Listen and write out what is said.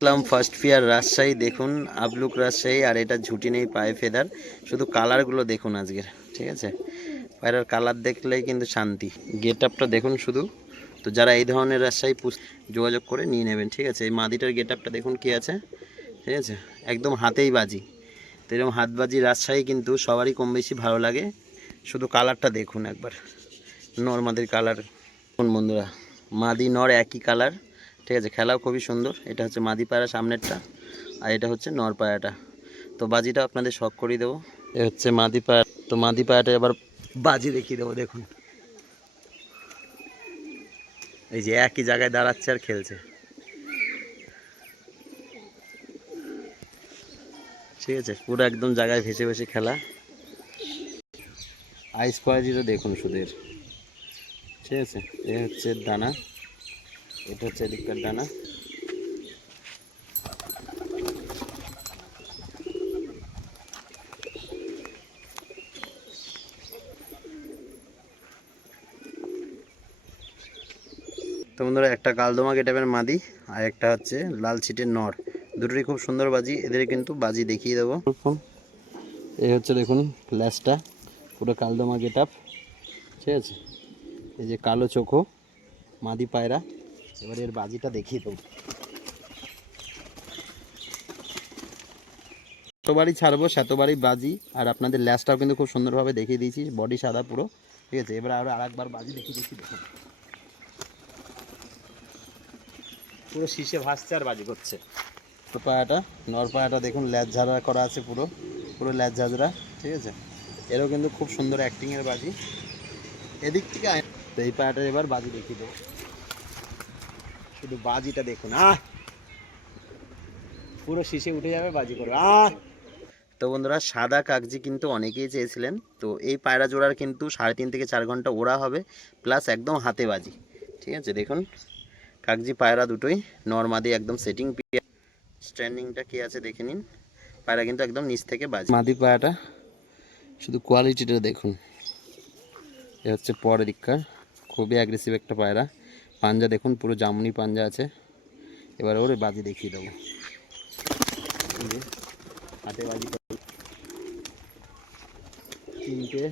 ইসলাম first fear Rajshahi দেখুন, আবলুক রাজশাহী। আর এটা ঝুটি নেই, পায়ে ফেদার। শুধু কালারগুলো দেখুন আজকের, ঠিক আছে? পায়রার কালার দেখলেই কিন্তু শান্তি। গেট আপটা দেখুন শুধু। তো যারা এই ধরনের রাজশাহী যোগাযোগ করে নিয়ে নেবেন, ঠিক আছে? এই মাদিটার গেট আপটা দেখুন কি আছে, ঠিক আছে? একদম হাতেই বাজি। তো এরকম হাতবাজি রাজশাহী কিন্তু সবারই কম বেশি ভালো লাগে। শুধু কালারটা দেখুন একবার, নর মাদির কালার। কোন বন্ধুরা, মাদি নর একই কালার, ঠিক আছে? খেলাও খুবই সুন্দর। এটা হচ্ছে মাদি পায়রা সামনেরটা, আর এটা হচ্ছে নর পায়রাটা। তো বাজিটা আপনাদের শখ করিয়ে দেবো। এ হচ্ছে মাদি পায়রা। তো মাদি পায়রাটা এবার বাজি দেখিয়ে দেবো। দেখুন, এই যে একই জায়গায় দাঁড়াচ্ছে আর খেলছে, ঠিক আছে? পুরো একদম জায়গায় ভেসে ভেসে খেলা। আইস কোয়ালিটিটা দেখুন শুধু এর, ঠিক আছে? এ হচ্ছে ডানা, এটা হচ্ছে এদিককার ডানা। তো বন্ধুরা, একটা কালদমা গেটাপের মাদি আর একটা হচ্ছে লাল ছিটের নর, দুটোরই খুব সুন্দর বাজি। এদের কিন্তু বাজি দেখিয়ে দেবো। এই হচ্ছে দেখুন ল্যাসটা, পুরো কালদমা গেটাপ, ঠিক আছে? এই যে কালো চোখো মাদি পায়রা। এবার এর বাজিটা দেখিয়ে দেবো। যতবারই ছাড়বো সেতবারই বাজি। আর আপনাদের ল্যাসটাও কিন্তু খুব সুন্দরভাবে দেখিয়ে দিয়েছি, বডি সাদা পুরো, ঠিক আছে? এবার আরও আরেকবার বাজি দেখিয়ে দিচ্ছি। দেখুন, পুরো শীষে ভাসছে আর বাজি করছে। তো পায়াটা, নর পায়াটা দেখুন, ল্যাজ ঝাড়া করা আছে পুরো, পুরো ল্যাজ ঝাঁঝরা, ঠিক আছে? এরও কিন্তু খুব সুন্দর অ্যাক্টিংয়ের বাজি। এদিক থেকে তো এই পায়াটা এবার বাজি দেখিয়ে দেবো। শুধু বাজিটা দেখুন, পুরো শীষে উঠে যাবে, বাজি করবে। তো বন্ধুরা, সাদা কাগজি কিন্তু অনেকেই চেয়েছিলেন। তো এই পায়রা জোড়ার কিন্তু 3.5 থেকে 4 ঘন্টা ওড়া হবে, প্লাস একদম হাতে বাজি, ঠিক আছে? দেখুন, কাগজি পায়রা দুটোই নরমাদি, একদম সেটিং স্ট্যান্ডিংটা কি আছে দেখে নিন। পায়রা কিন্তু একদম নিচ থেকে বাজি। মাদি পায়রাটা শুধু কোয়ালিটিটা দেখুন। এ হচ্ছে পরের দিককার, খুবই অ্যাগ্রেসিভ একটা পায়রা। পাঞ্জা দেখুন, পুরো জামুনি পাঞ্জা আছে। এবার ওর বাজি দেখিয়ে দেবো। হাতে বাজি তিনটে